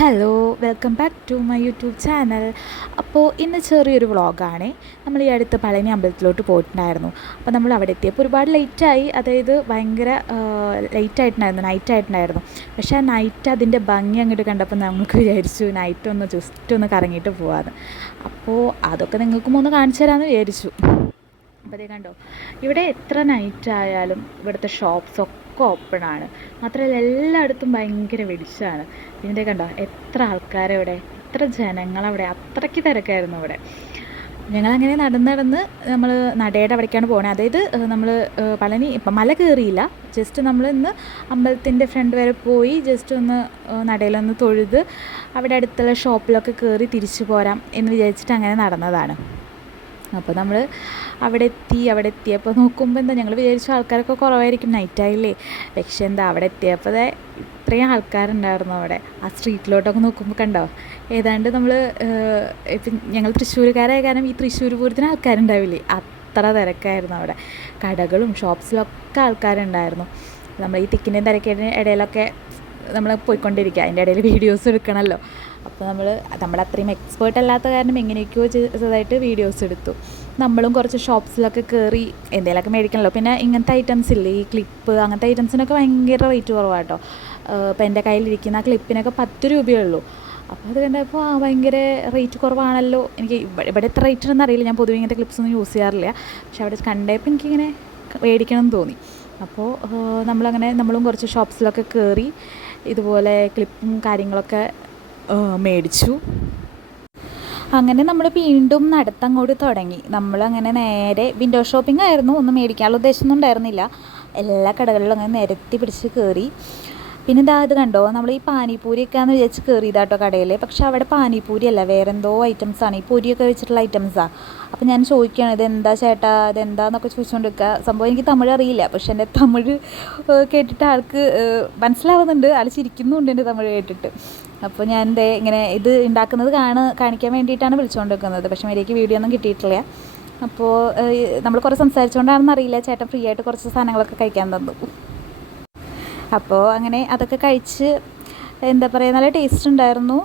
Hello, welcome back to my YouTube channel. അപ്പോൾ ഇന്ന് ചെറിയൊരു വ്ളോഗാണ്. നമ്മൾ ഈ അടുത്ത് പളനി അമ്പലത്തിലോട്ട് പോയിട്ടുണ്ടായിരുന്നു. അപ്പോൾ നമ്മൾ അവിടെ എത്തിയപ്പോൾ ഒരുപാട് ലേറ്റായി, അതായത് ഭയങ്കര ലേറ്റായിട്ടുണ്ടായിരുന്നു, നൈറ്റായിട്ടുണ്ടായിരുന്നു. പക്ഷേ ആ നൈറ്റ് അതിൻ്റെ ഭംഗി അങ്ങോട്ട് കണ്ടപ്പോൾ നമുക്ക് വിചാരിച്ചു നൈറ്റ് ഒന്ന് ജസ്റ്റ് ഒന്ന് കറങ്ങിയിട്ട് പോകാമെന്ന്. അപ്പോൾ അതൊക്കെ നിങ്ങൾക്കും ഒന്ന് കാണിച്ചു തരാമെന്ന് വിചാരിച്ചു. അപ്പോൾ അതേ കണ്ടോ, ഇവിടെ എത്ര നൈറ്റ് ആയാലും ഇവിടുത്തെ ഷോപ്സൊക്കെ ഓപ്പണാണ്. മാത്രമല്ല എല്ലായിടത്തും ഭയങ്കര വെളിച്ചമാണ്. പിന്നെ കണ്ടോ എത്ര ആൾക്കാരവിടെ, എത്ര ജനങ്ങളവിടെ, അത്രയ്ക്ക് തിരക്കായിരുന്നു ഇവിടെ. ഞങ്ങളങ്ങനെ നടന്ന് നമ്മൾ നടയുടെ അവിടേക്കാണ് പോകുന്നത്. അതായത് നമ്മൾ പളനി ഇപ്പം മല കയറിയില്ല, ജസ്റ്റ് നമ്മൾ ഇന്ന് അമ്പലത്തിൻ്റെ ഫ്രണ്ട് വരെ പോയി ജസ്റ്റ് ഒന്ന് നടയിലൊന്ന് തൊഴുത് അവിടെ അടുത്തുള്ള ഷോപ്പിലൊക്കെ കയറി തിരിച്ചു പോരാം എന്ന് വിചാരിച്ചിട്ട് അങ്ങനെ നടന്നതാണ്. അപ്പോൾ നമ്മൾ അവിടെ എത്തിയപ്പോൾ നോക്കുമ്പോൾ എന്താ, ഞങ്ങൾ വിചാരിച്ചു ആൾക്കാരൊക്കെ കുറവായിരിക്കും, നൈറ്റായില്ലേ. പക്ഷേ എന്താ, അവിടെ എത്തിയപ്പോൾ ഇത്രയും ആൾക്കാരുണ്ടായിരുന്നു അവിടെ. ആ സ്ട്രീറ്റിലോട്ടൊക്കെ നോക്കുമ്പോൾ കണ്ടോ, ഏതാണ്ട് നമ്മൾ ഇപ്പം ഞങ്ങൾ തൃശ്ശൂരുകാരായ കാരണം ഈ തൃശ്ശൂർ പൂരത്തിന് ആൾക്കാരുണ്ടാവില്ലേ, അത്ര തിരക്കായിരുന്നു അവിടെ. കടകളും ഷോപ്സിലൊക്കെ ആൾക്കാരുണ്ടായിരുന്നു. നമ്മൾ ഈ തിക്കിൻ്റെയും തിരക്കിൻ്റെ ഇടയിലൊക്കെ നമ്മൾ പോയിക്കൊണ്ടിരിക്കുക, അതിൻ്റെ ഇടയിൽ വീഡിയോസ് എടുക്കണമല്ലോ. അപ്പോൾ നമ്മൾ അത്രയും എക്സ്പേർട്ട് അല്ലാത്ത കാരണം എങ്ങനെയൊക്കെയോ ചെറുതായിട്ട് വീഡിയോസ് എടുത്തു. നമ്മളും കുറച്ച് ഷോപ്സിലൊക്കെ കയറി എന്തെങ്കിലുമൊക്കെ മേടിക്കണമല്ലോ. പിന്നെ ഇങ്ങനത്തെ ഐറ്റംസ് ഇല്ലേ, ഈ ക്ലിപ്പ് അങ്ങനത്തെ ഐറ്റംസിനൊക്കെ ഭയങ്കര റേറ്റ് കുറവാട്ടോ. ഇപ്പോൾ എൻ്റെ കയ്യിലിരിക്കുന്ന ആ ക്ലിപ്പിനൊക്കെ 10 രൂപയേ ഉള്ളൂ. അപ്പോൾ അത് കണ്ടപ്പോൾ ഭയങ്കര റേറ്റ് കുറവാണല്ലോ. എനിക്ക് ഇവിടെ എത്ര റേറ്റ് ഉണ്ടെന്ന് അറിയില്ല, ഞാൻ പൊതുവെ ഇങ്ങനത്തെ ക്ലിപ്സൊന്നും യൂസ് ചെയ്യാറില്ല. പക്ഷെ അവിടെ കണ്ടപ്പോൾ എനിക്കിങ്ങനെ മേടിക്കണം എന്ന് തോന്നി. അപ്പോൾ നമ്മളും കുറച്ച് ഷോപ്സിലൊക്കെ കയറി ഇതുപോലെ ക്ലിപ്പും കാര്യങ്ങളൊക്കെ മേടിച്ചു. അങ്ങനെ നമ്മൾ വീണ്ടും നടത്തങ്ങോട്ട് തുടങ്ങി. നമ്മളങ്ങനെ നേരെ വിൻഡോ ഷോപ്പിംഗ് ആയിരുന്നു, ഒന്നും മേടിക്കാനുള്ള ഉദ്ദേശമൊന്നും ഉണ്ടായിരുന്നില്ല. എല്ലാ കടകളിലും അങ്ങനെ നിരത്തി പിടിച്ച് കയറി. പിന്നെ ഇത് കണ്ടോ, നമ്മൾ ഈ പാനിപ്പൂരിയൊക്കെയാണെന്ന് വിചാരിച്ച് കയറിയതാട്ടോ കടയിൽ. പക്ഷെ അവിടെ പാനിപ്പൂരി അല്ല, വേറെ എന്തോ ഐറ്റംസാണ്, ഈ പൊരിയൊക്കെ വെച്ചിട്ടുള്ള ഐറ്റംസാണ്. അപ്പോൾ ഞാൻ ചോദിക്കുകയാണ്, ഇതെന്താ ചേട്ടാ, ഇതെന്താന്നൊക്കെ ചോദിച്ചുകൊണ്ടിരിക്കുക. സംഭവം എനിക്ക് തമിഴ് അറിയില്ല, പക്ഷെ എൻ്റെ തമിഴ് കേട്ടിട്ട് ആൾക്ക് മനസ്സിലാവുന്നുണ്ട്, ആൾ ചിരിക്കുന്നുണ്ട് എൻ്റെ തമിഴ് കേട്ടിട്ട്. അപ്പോൾ ഞാൻ ഇങ്ങനെ ഇത് ഉണ്ടാക്കുന്നത് കാണിക്കാൻ വേണ്ടിയിട്ടാണ് വിളിച്ചുകൊണ്ടിരിക്കുന്നത്. പക്ഷെ എനിക്ക് വീഡിയോ ഒന്നും കിട്ടിയിട്ടില്ല. അപ്പോൾ നമ്മൾ കുറേ സംസാരിച്ചുകൊണ്ടാണെന്ന് അറിയില്ല, ചേട്ടൻ ഫ്രീ ആയിട്ട് കുറച്ച് സാധനങ്ങളൊക്കെ കഴിക്കാൻ തന്നു. അപ്പോൾ അങ്ങനെ അതൊക്കെ കഴിച്ച് എന്താ പറയുക, നല്ല ടേസ്റ്റ് ഉണ്ടായിരുന്നു.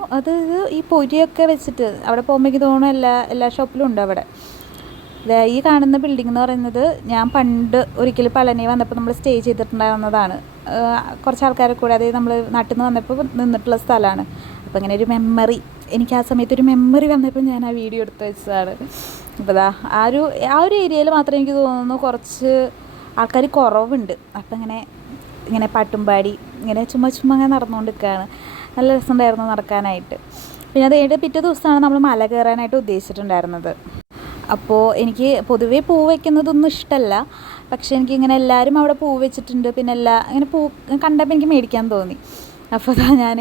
ഈ പൊരിയൊക്കെ വെച്ചിട്ട് അവിടെ പോകുമ്പോൾ എനിക്ക് തോന്നുന്നു എല്ലാ ഷോപ്പിലും ഉണ്ട് അവിടെ. ഈ കാണുന്ന ബിൽഡിംഗ് എന്ന് പറയുന്നത് ഞാൻ പണ്ട് ഒരിക്കൽ പളനി വന്നപ്പോൾ നമ്മൾ സ്റ്റേ ചെയ്തിട്ടുണ്ടായിരുന്നതാണ്. കുറച്ച് ആൾക്കാരെ കൂടെ, അതായത് നമ്മൾ നാട്ടിൽ നിന്ന് വന്നപ്പോൾ നിന്നിട്ടുള്ള സ്ഥലമാണ്. അപ്പോൾ അങ്ങനെ ഒരു മെമ്മറി, എനിക്ക് ആ സമയത്ത് ഒരു മെമ്മറി വന്നപ്പോൾ ഞാൻ ആ വീഡിയോ എടുത്ത് വെച്ചതാണ്. അപ്പോൾ ആ ഒരു ഏരിയയിൽ മാത്രമേ എനിക്ക് തോന്നുന്നു കുറച്ച് ആൾക്കാർ കുറവുണ്ട്. അപ്പോൾ ഇങ്ങനെ പാട്ടും പാടി ഇങ്ങനെ ചുമ്മാ അങ്ങനെ നടന്നുകൊണ്ടിരിക്കുകയാണ്. നല്ല രസമുണ്ടായിരുന്നു നടക്കാനായിട്ട്. പിന്നെ അത് പിറ്റേ ദിവസമാണ് നമ്മൾ മല കയറാനായിട്ട് ഉദ്ദേശിച്ചിട്ടുണ്ടായിരുന്നത്. അപ്പോൾ എനിക്ക് പൊതുവേ പൂ വയ്ക്കുന്നതൊന്നും ഇഷ്ടമല്ല, പക്ഷേ എനിക്കിങ്ങനെ എല്ലാവരും അവിടെ പൂ വെച്ചിട്ടുണ്ട്. പിന്നെ ഇങ്ങനെ പൂ കണ്ടപ്പോൾ എനിക്ക് മേടിക്കാൻ തോന്നി. അപ്പോൾ ഞാൻ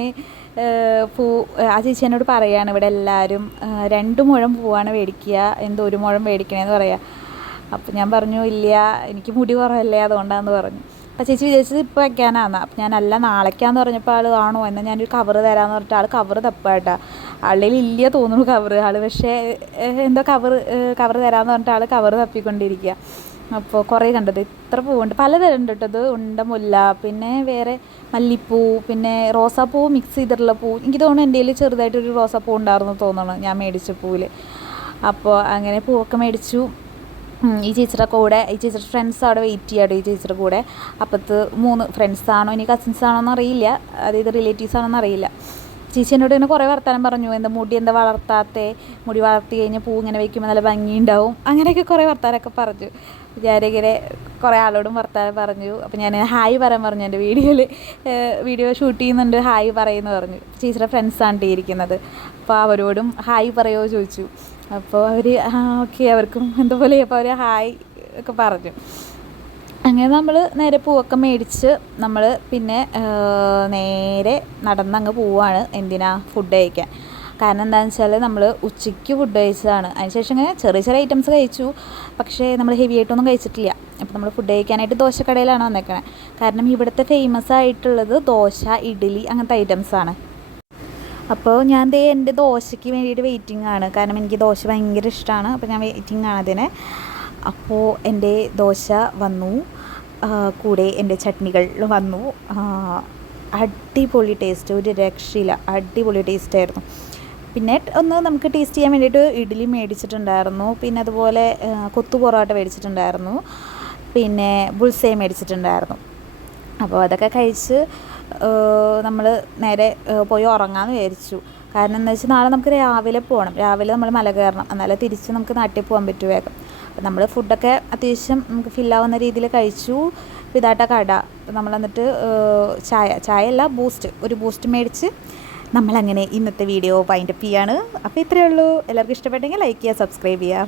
ആ ചേച്ചി എന്നോട് പറയുകയാണ്, ഇവിടെ എല്ലാവരും 2 മുഴം പൂവാണ് മേടിക്കുക, 1 മുഴം മേടിക്കണമെന്ന് പറയുക. അപ്പോൾ ഞാൻ പറഞ്ഞു, ഇല്ല എനിക്ക് മുടി കുറവല്ലേ, അതുകൊണ്ടാണെന്ന് പറഞ്ഞു. അപ്പോൾ ചേച്ചി വിചാരിച്ചത് ഇപ്പോൾ വയ്ക്കാനാണ്. അപ്പോൾ ഞാനല്ല നാളേക്കാന്ന് പറഞ്ഞപ്പോൾ ആൾ ആണോ എന്നാൽ ഞാനൊരു കവറ് തരാമെന്ന് പറഞ്ഞിട്ട് ആൾ കവറ് തപ്പാട്ടാ. ആളുടെ ഇല്ല തോന്നുന്നു കവറ്, ആൾ പക്ഷേ എന്തോ കവറ് തരാമെന്ന് പറഞ്ഞിട്ട് ആൾ കവറ് തപ്പിക്കൊണ്ടിരിക്കുക. അപ്പോൾ കുറേ കണ്ടത്, ഇത്ര പൂവുണ്ട്, പലതരം ഉണ്ട് കേട്ടോ. ഇത് ഉണ്ട മുല്ല, പിന്നെ വേറെ മല്ലിപ്പൂ, പിന്നെ റോസാപ്പൂ മിക്സ് ചെയ്തിട്ടുള്ള പൂ. എനിക്ക് തോന്നുന്നു എൻ്റെ കയ്യിൽ ചെറുതായിട്ടൊരു റോസാപ്പൂ ഉണ്ടായിരുന്നു തോന്നുന്നു ഞാൻ മേടിച്ച പൂവിൽ. അപ്പോൾ അങ്ങനെ പൂവൊക്കെ മേടിച്ചു. ഈ ചേച്ചിയുടെ ഫ്രണ്ട്സ് അവിടെ വെയിറ്റ് ചെയ്യാട്ടോ. ഈ ചേച്ചിയുടെ കൂടെ അപ്പുറത്ത് 3 ഫ്രണ്ട്സാണോ ഇനി കസിൻസാണോ എന്നറിയില്ല, അതായത് റിലേറ്റീവ്സ് ആണോ എന്നറിയില്ല. ചേച്ചി എന്നോട് ഇങ്ങനെ കുറേ വർത്താനം പറഞ്ഞു, മുടി എന്താ വളർത്താത്തേ, മുടി വളർത്തി കഴിഞ്ഞാൽ പൂ ഇങ്ങനെ വയ്ക്കുമ്പോൾ നല്ല ഭംഗിയുണ്ടാവും, അങ്ങനെയൊക്കെ കുറേ വർത്താനമൊക്കെ പറഞ്ഞു. ഞാനിങ്ങനെ കുറേ ആളോടും വർത്താനം പറഞ്ഞു. അപ്പോൾ ഞാൻ ഹായ് പറയാൻ പറഞ്ഞു, എൻ്റെ വീഡിയോ ഷൂട്ട് ചെയ്യുന്നുണ്ട്, ഹായ് പറയുമെന്ന് പറഞ്ഞു. ചേച്ചിയുടെ ഫ്രണ്ട്സാണ് ഇരിക്കുന്നത്. അപ്പോൾ അവരോടും ഹായ് പറയുമോ ചോദിച്ചു. അപ്പോൾ അവർ ഓക്കെ, അവർക്കും എന്തുപോലെ, അപ്പോൾ അവർ ഹായ് ഒക്കെ പറഞ്ഞു. അങ്ങനെ നമ്മൾ നേരെ പൂവൊക്കെ മേടിച്ച് നമ്മൾ പിന്നെ നേരെ നടന്നങ്ങ് പോവുകയാണ്. എന്തിനാ, ഫുഡ് കഴിക്കാൻ. കാരണം എന്താണെന്ന് വെച്ചാൽ നമ്മൾ ഉച്ചയ്ക്ക് ഫുഡ് കഴിച്ചതാണ്. അതിനുശേഷം ഇങ്ങനെ ചെറിയ ഐറ്റംസ് കഴിച്ചു, പക്ഷേ നമ്മൾ ഹെവി ആയിട്ടൊന്നും കഴിച്ചിട്ടില്ല. അപ്പോൾ നമ്മൾ ഫുഡ് കഴിക്കാനായിട്ട് ദോശക്കടയിലാണ് വന്നേക്കണത്. കാരണം ഇവിടുത്തെ ഫേമസ് ആയിട്ടുള്ളത് ദോശ, ഇഡ്ഡലി അങ്ങനത്തെ ഐറ്റംസാണ്. അപ്പോൾ ഞാൻ എൻ്റെ ദോശയ്ക്ക് വേണ്ടിയിട്ട് വെയിറ്റിംഗ് ആണ്. കാരണം എനിക്ക് ദോശ ഭയങ്കര ഇഷ്ടമാണ്. അപ്പോൾ ഞാൻ വെയിറ്റിംഗ് ആണ് അതിന്. അപ്പോൾ എൻ്റെ ദോശ വന്നു, കൂടെ എൻ്റെ ചട്നികൾ വന്നു. അടിപൊളി ടേസ്റ്റ്, ഒരു രക്ഷയില്ല, അടിപൊളി ടേസ്റ്റായിരുന്നു. പിന്നെ ഒന്ന് നമുക്ക് ടേസ്റ്റ് ചെയ്യാൻ വേണ്ടിയിട്ട് ഇഡ്ഡലി മേടിച്ചിട്ടുണ്ടായിരുന്നു, പിന്നെ അതുപോലെ കൊത്തു പൊറോട്ട മേടിച്ചിട്ടുണ്ടായിരുന്നു, പിന്നെ ബുൾസൈ മേടിച്ചിട്ടുണ്ടായിരുന്നു. അപ്പോൾ അതൊക്കെ കഴിച്ച് നമ്മൾ നേരെ പോയി ഉറങ്ങാമെന്ന് വിചാരിച്ചു. കാരണം എന്താ വെച്ചാൽ നാളെ നമുക്ക് രാവിലെ പോകണം, രാവിലെ നമ്മൾ മല കയറണം, എന്നാലേ തിരിച്ച് നമുക്ക് നാട്ടിൽ പോകാൻ പറ്റൂ വേഗം. അപ്പോൾ നമ്മൾ ഫുഡൊക്കെ അത്യാവശ്യം നമുക്ക് ഫില്ലാവുന്ന രീതിയിൽ കഴിച്ചു. ഇതാട്ട കട നമ്മൾ എന്നിട്ട് ചായ അല്ല ഒരു ബൂസ്റ്റ് മേടിച്ച് നമ്മളങ്ങനെ ഇന്നത്തെ വീഡിയോ വൈൻഡപ്പ് ചെയ്യാണ്. അപ്പോൾ ഇത്രയേ ഉള്ളൂ. എല്ലാവർക്കും ഇഷ്ടപ്പെട്ടെങ്കിൽ ലൈക്ക് ചെയ്യുക, സബ്സ്ക്രൈബ് ചെയ്യുക.